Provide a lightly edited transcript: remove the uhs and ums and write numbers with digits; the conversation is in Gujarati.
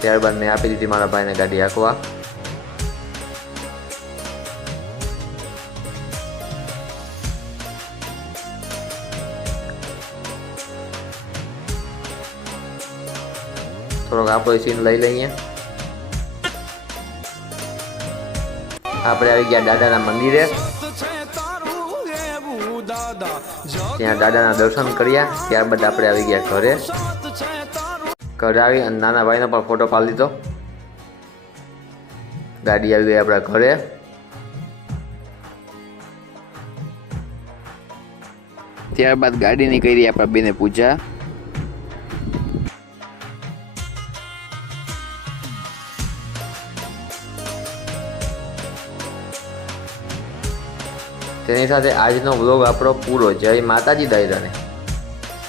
ત્યારબાદ મેં આપી દીધી મારા ભાઈને ગાડી હાંકવા। થોડોક આપણો સીન લઈ લઈએ। આપણે આવી ગયા દાદાના મંદિરે। ત્યાં દાદાના દર્શન કર્યા। ત્યારબાદ આપણે આવી ગયા ઘરે। ઘરે આવી અને નાના ભાઈનો પણ ફોટો પાડી લીધો। ગાડી આવી ગઈ આપણા ઘરે। ત્યારબાદ ગાડીની કરી આપણા બેને પૂજા। તેની સાથે આજનો વ્લોગ આપણો પૂરો। જય માતાજી દાયરાને।